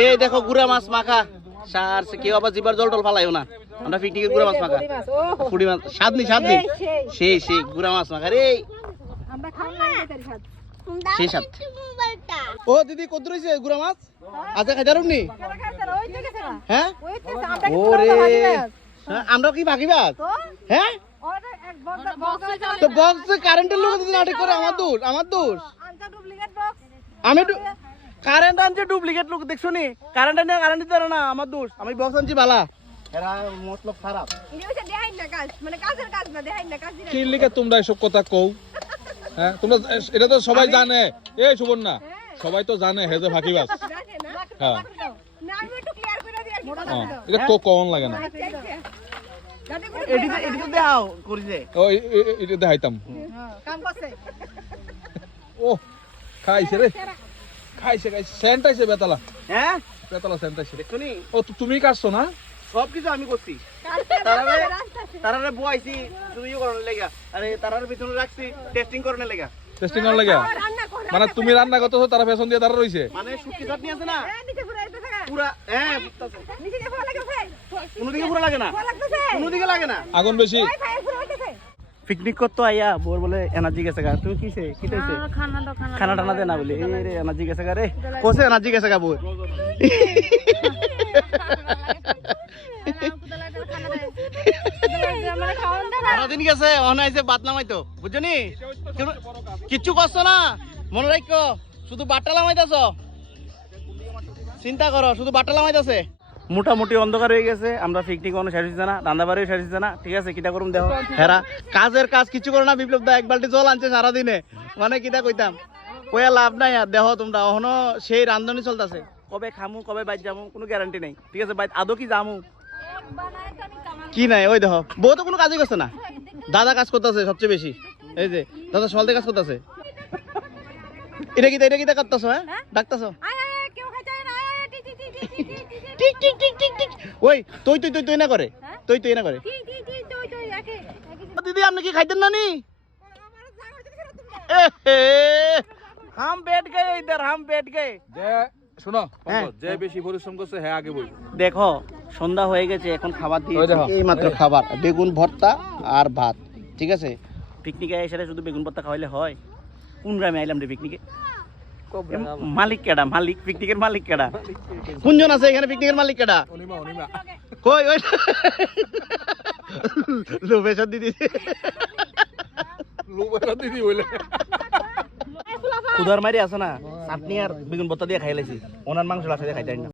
এই দেখো গুড়া মাছ মাখা সার কেউ আবার জিবার জল টল ফালাইও না আমরা পিকনিকে গুড়া মাছ মাখা পুঁটি মাছ স্বাদ নেই সেই গুড়া মাছ মাখা রে সেই স্বাদ ও দিদি কত রয়েছে গুড়া মাছ আচ্ছা খাই দারুন নি হ্যাঁ ওরে আমরা কি বাকি বাদ হ্যাঁ তো বক্স কারেন্টের লোক যদি নাটক করে আমার দোষ আমি কারেন্ট আনছে ডুপ্লিকেট লোক দেখছো নি কারেন্ট আনছে কারেন্ট দিতে না আমার দোষ আমি বক্স আনছি বালা এরা মতলব খারাপ কি লিখে তোমরা এসব কথা কও হ্যাঁ তোমরা এটা তো সবাই জানে এই সুবর্ণা সবাই তো জানে হে যে ফাঁকিবাজ হ্যাঁ এটা তো কোন লাগে না এদিকে দেখাও করিছে ও এটা দেখাইতাম ও খাইছে রে খাইছে সেন্ট আইছে বেতালা হ্যাঁ বেতালা সেন্ট আইছে দেখছো নি ও তুমি কাটছো না সবকিছু আমি করছি তারারে বয়াইছি তুমি করার লেগা আরে তারার পিছনে রাখছি টেস্টিং করার লেগা টেস্টিং করার লাগা মানে তুমি রান্না করতেছো তারা পেছন দিয়ে দাঁড়া রইছে মানে শুটকি চাটনি আছে না পুরা হ্যাঁ কোনদিকে পুরা লাগে না কোনদিকে লাগে না আগুন বেশি পিকনিক করতে আইয়া বোর বলে এনার্জি গেছে গা তুমি কিসে কি হইছে খানা টানা দে না বলে এই রে এনার্জি গেছে গা রে কোসে এনার্জি গেছে গা বোর সারাদিন গেছে অনে আইছে বাত নামাইতো বুঝছো নি কিচ্ছু করছো না মনে রাখো শুধু বাট্টা লামাইতেছ চিন্তা করো শুধু বাট্টা লামাইতেছে মোটামুটি অন্ধকার হয়ে গেছে আমরা পিকনিক কোনো শেষ হচ্ছে না রান্না বাড়িও শেষ হচ্ছে না ঠিক আছে কিটা করুম দেখো হেরা কাজের কাজ কিছু করে না বিপ্লব দা এক বালতি জল আনছে সারাদিনে মানে কিটা কইতাম কইয়া লাভ নাই আর দেখো তোমরা এখনো সেই রান্ধনি চলতেছে কবে খামু কবে বাইর যামু কোনো গ্যারান্টি নাই ঠিক আছে বাইর আদৌ কি যামু কি নাই ওই দেখো বউ তো কোনো কাজই করছে না দাদা কাজ করতেছে সবচেয়ে বেশি এই যে দাদা সলতে কাজ করতেছে এটা কিটা করতেছো হ্যাঁ ডাকতেছো ঠিক ঠিক ঠিক ঠিক ঠিক ওই তুই না করে তুই না করে দিদি আপনি কি খাইতেন না নি हम बैठ गए इधर हम बैठ गए যে শুনো যে বেশি পরিশ্রম করছে হ্যাঁ আগে বই দেখো সন্ধ্যা হয়ে গেছে এখন খাবার দিয়েছি এই মাত্র খাবার বেগুন ভর্তা আর ভাত ঠিক আছে পিকনিকে এসে শুধু বেগুন ভর্তা খাওয়াইলে হয় কোন গ্রামে আইলাম রে পিকনিকে মালিক কেডা মালিক পিকনিকের মালিক কেডা কোনজন আছে এখানে পিকনিকের মালিক কেডা অনিমা কই ওই লোভেশন দিদি দিদি বলে খুদার মারি আছে না চাটনি আর বেগুন ভর্তা দিয়ে খাইলাইছি ওনার মাংস লাসা দিয়ে খাইতে না